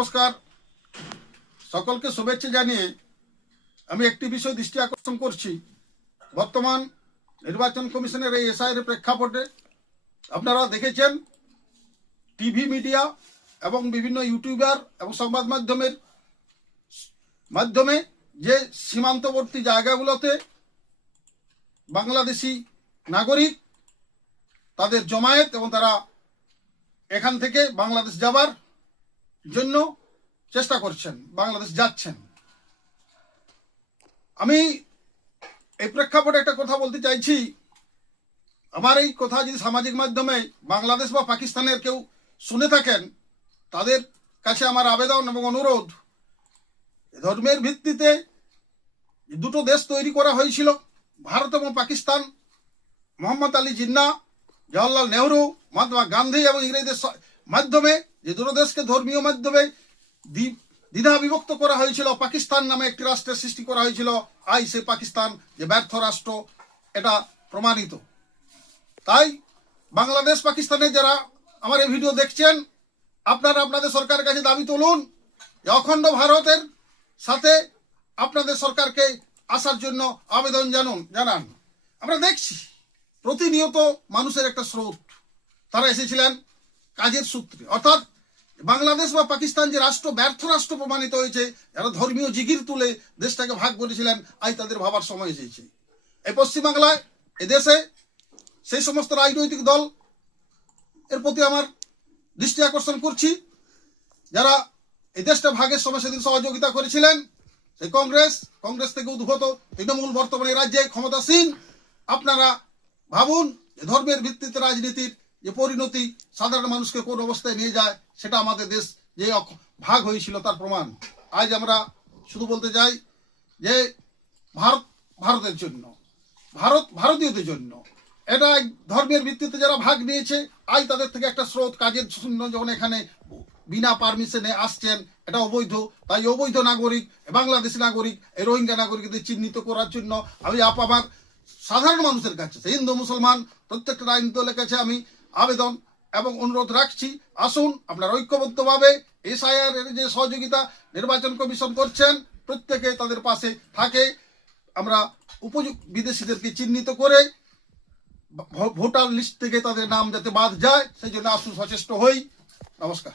নমস্কার, সকলকে শুভেচ্ছা জানিয়ে আমি একটি বিষয় দৃষ্টি আকর্ষণ করছি। বর্তমান নির্বাচন কমিশনের এই এসআইয়ের প্রেক্ষাপটে আপনারা দেখেছেন টিভি মিডিয়া এবং বিভিন্ন ইউটিউবার এবং সংবাদ মাধ্যমে যে সীমান্তবর্তী জায়গাগুলোতে বাংলাদেশি নাগরিক তাদের জমায়েত এবং তারা এখান থেকে বাংলাদেশ যাবার জন্য চেষ্টা করছেন, বাংলাদেশ যাচ্ছেন। আমি এই প্রেক্ষাপটে একটা কথা বলতে চাইছি। আমার এই কথা যদি সামাজিক মাধ্যমে বাংলাদেশ বা পাকিস্তানের কেউ শুনে থাকেন, তাদের কাছে আমার আবেদন এবং অনুরোধ, ধর্মের ভিত্তিতে দুটো দেশ তৈরি করা হয়েছিল, ভারত এবং পাকিস্তান। মোহাম্মদ আলী জিন্না, জওহরলাল নেহরু, মহাত্মা গান্ধী এবং ইংরেজদের মাধ্যমে যে দুটো দেশকে ধর্মীয় মাধ্যমে দ্বিধা বিভক্ত করা হয়েছিল, পাকিস্তান নামে একটি রাষ্ট্রের সৃষ্টি করা হয়েছিল। আজ সে পাকিস্তান যে ব্যর্থ রাষ্ট্র, এটা প্রমাণিত। তাই বাংলাদেশ পাকিস্তানের যারা আমার এই ভিডিও দেখছেন, আপনারা আপনাদের সরকারের কাছে দাবি তুলুন যে অখণ্ড ভারতের সাথে আপনাদের সরকারকে আসার জন্য আবেদন জানান। আমরা দেখছি প্রতিনিয়ত মানুষের একটা স্রোত, তারা এসেছিলেন কাজের সূত্রে। অর্থাৎ বাংলাদেশ বা পাকিস্তান যে রাষ্ট্র ব্যর্থ রাষ্ট্র প্রমাণিত হয়েছে, যারা ধর্মীয় জিগির তুলে দেশটাকে ভাগ করেছিলেন, আজ তাদের ভাবার সময় এসেছে। এই পশ্চিমবাংলায় এদেশে সেই সমস্ত রাজনৈতিক দল এর প্রতি আমার দৃষ্টি আকর্ষণ করছি, যারা এই দেশটা ভাগের সময় সেদিন সহযোগিতা করেছিলেন। সেই কংগ্রেস থেকে উদ্ভূত তৃণমূল বর্তমানে রাজ্যে ক্ষমতাসীন। আপনারা ভাবুন যে ধর্মের ভিত্তিতে রাজনীতির যে পরিণতি সাধারণ মানুষকে কোন অবস্থায় নিয়ে যায়, সেটা আমাদের দেশ যে ভাগ হয়েছিল তার প্রমাণ। আজ আমরা শুধু বলতে চাই যে ভারতের জন্য, ভারতীয়দের জন্য, এটা ধর্মের ভিত্তিতে যারা ভাগ নিয়েছে, আজ তাদের থেকে একটা স্রোত কাজের শূন্য যখন এখানে বিনা পারমিশনে আসছেন, এটা অবৈধ। তাই অবৈধ নাগরিক, বাংলাদেশি নাগরিক, এই রোহিঙ্গা নাগরিকদের চিহ্নিত করার জন্য আমি আমার সাধারণ মানুষের কাছে, হিন্দু মুসলমান প্রত্যেকটা রাজনৈতিক দলের কাছে আমি আবেদন এবং অনুরোধ রাখছি, আসুন আপনারা ঐক্যবদ্ধভাবে এসআইআর এর যে সহযোগিতা নির্বাচন কমিশন করছেন, প্রত্যেকে তাদের পাশে থাকে। আমরা উপযুক্ত বিদেশিদেরকে চিহ্নিত করে ভোটার লিস্ট থেকে তাদের নাম যাতে বাদ যায়, সেই জন্য আসুন সচেষ্ট হই। নমস্কার।